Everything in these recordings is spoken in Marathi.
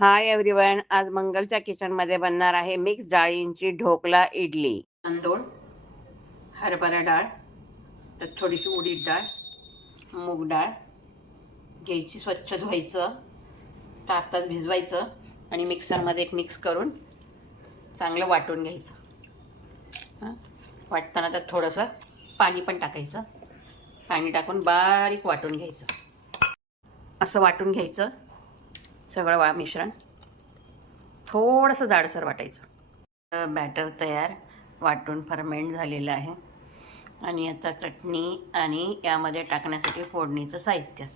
Hi everyone. आज मंगलच्या किचनमध्ये बनणार आहे मिक्स डाळींची ढोकळा इडली. तांदूळ, हरभरा डाळ, तर थोडीशी उडीद डाळ, मूग डाळ घ्यायची, स्वच्छ धुवायचं, 4 तास भिजवायचं आणि मिक्सरमध्ये एक मिक्स करून चांगलं वाटून घ्यायचं. वाटताना त्यात थोडंसं पाणी पण टाकायचं. पाणी टाकून बारीक वाटून घ्यायचं. असं वाटून घ्यायचं सगळं मिश्रण. थोडंसं जाडसर वाटायचं. बॅटर तयार, वाटून फर्मेंट झालेलं आहे. आणि आता चटणी आणि यामध्ये टाकण्यासाठी फोडणीचं साहित्य.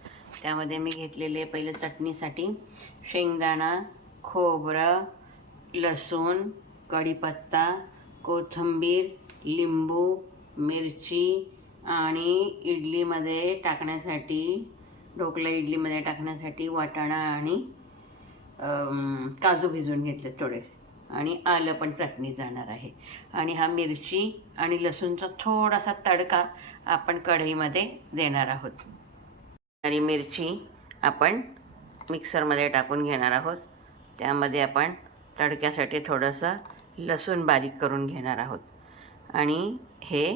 त्यामध्ये मी घेतलेले पहिले चटणीसाठी शेंगदाणा, खोबरं, लसूण, कढीपत्ता, कोथिंबीर, लिंबू, मिरची आणि इडलीमध्ये टाकण्यासाठी, ढोकळा इडलीमध्ये टाकण्यासाठी वाटाणा आणि काजू भिजवून घेतले थोडे, आणि आलं पण चटणी जाणार आहे. आणि हा मिरची आणि लसूणचा थोडासा तडका आपण कढईमध्ये देणार आहोत. आणि मिरची आपण मिक्सरमध्ये टाकून घेणार आहोत. त्यामध्ये आपण तडक्यासाठी थोडंसं लसूण बारीक करून घेणार आहोत आणि हे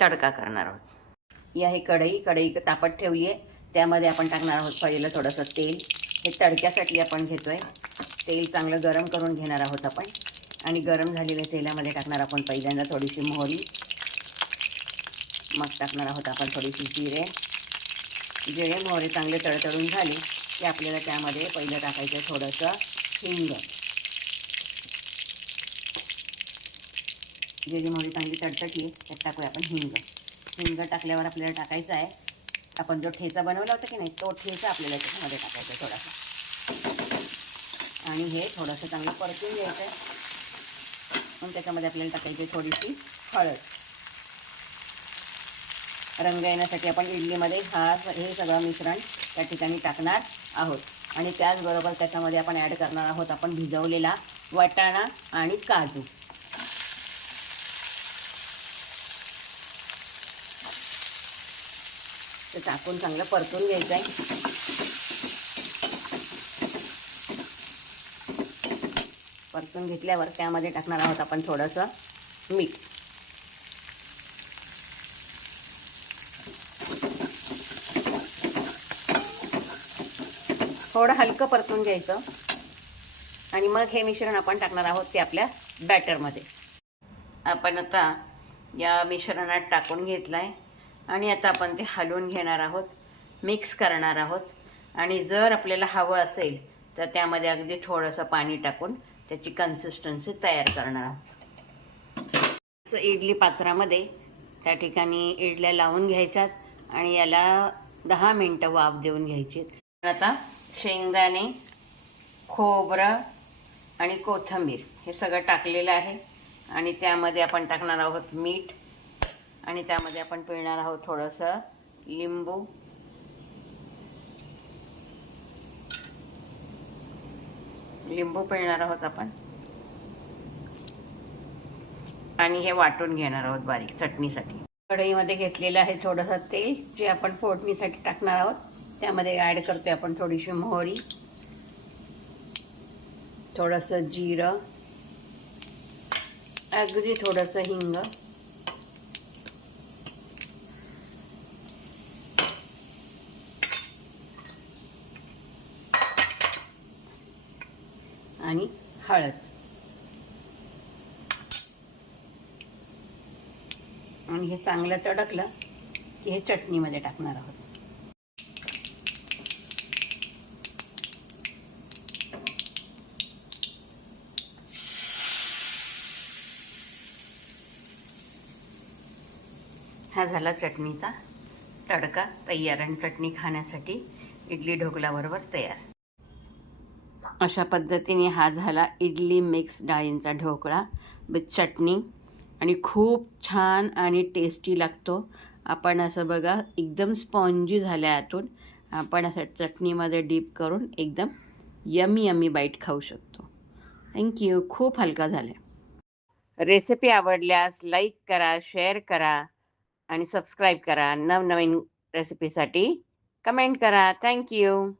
तडका करणार आहोत. या ही कढई तापत ठेवली आहे. त्यामध्ये आपण टाकणार आहोत पहिलं थोडंसं तेल. हे तडक्यासाठी आपण घेतो आहे. तेल चांगलं गरम करून घेणार आहोत आपण. आणि गरम झालेल्या तेलामध्ये टाकणार आपण पहिल्यांदा थोडीशी मोहरी, मग टाकणार आहोत आपण थोडीशी जिरे. मोहरी चांगले तडतडून झाले की आपल्याला त्यामध्ये पहिलं टाकायचं थोडंसं हिंग. मोहरी चांगली तडतडली त्यात टाकूया आपण हिंग. हिंग टाकल्यावर आपल्याला टाकायचं आहे आपण जो ठेचा बनवला होता की नाही, तो ठेचा आपल्याला त्याच्यामध्ये टाकायचा थोडासा. आणि हे थोडंसं चांगलं परतून घ्यायचं आहे. मग त्याच्यामध्ये आपल्याला टाकायची थोडीशी हळद. रंग येण्यासाठी आपण इडलीमध्ये हे सगळं मिश्रण त्या ठिकाणी टाकणार आहोत. आणि त्याचबरोबर त्याच्यामध्ये आपण ॲड करणार आहोत आपण भिजवलेला वाटाणा आणि काजू. ते टाकून चांगलं परतून घ्यायचं आहे. परतून घेतल्यावर त्यामध्ये टाकणार आहोत आपण थोडंसं मीठ. थोडं हलकं परतून घ्यायचं आणि मग हे मिश्रण आपण टाकणार आहोत ते आपल्या बॅटरमध्ये. आपण आता या मिश्रणात टाकून घेतलं आहे आणि आता आपण ते हलवून घेणार आहोत, मिक्स करणार आहोत. आणि जर आपल्याला हवं असेल तर त्यामध्ये अगदी थोडंसं पाणी टाकून त्याची कन्सिस्टन्सी तयार करणार आहोत. असं इडली पात्रामध्ये त्या ठिकाणी इडल्या लावून घ्यायच्यात आणि याला 10 मिनटं वाफ देऊन घ्यायची. आता शेंगदाणे, खोबरं आणि कोथिंबीर हे सगळं टाकलेलं आहे. आणि त्यामध्ये आपण टाकणार आहोत मीठ. आणि त्यामध्ये आपण पिळणार आहोत थोडंसं लिंबू. पिळणार आहोत आपण. आणि हे वाटून घेणार आहोत बारीक चटणीसाठी. कढईमध्ये घेतलेलं आहे थोडंसं तेल, जे आपण फोडणीसाठी टाकणार आहोत. त्यामध्ये ॲड करतोय आपण थोडीशी मोहरी, थोडंसं जिरं, अगदी थोडंसं हिंग, आणि हळद. आणि हे चांगलं तडकलं की हे चटणीमध्ये टाकणार आहोत. हा झाला चटणीचा तडका तयार. आणि चटणी खाण्यासाठी इडली ढोकळ्याबरोबर तयार. अशा पद्धतीने हा झाला इडली मिक्स डाळींचा ढोकळा विथ चटणी. आणि खूप छान आणि टेस्टी लागतो. आपण असं बघा एकदम स्पॉन्जी झाल्या आतून. आपण असं चटणीमध्ये डीप करून एकदम यमी बाईट खाऊ शकतो. थँक्यू. खूप हलका झाला. रेसिपी आवडल्यास लाईक करा, शेअर करा आणि सबस्क्राईब करा. नवनवीन रेसिपीसाठी कमेंट करा. थँक्यू.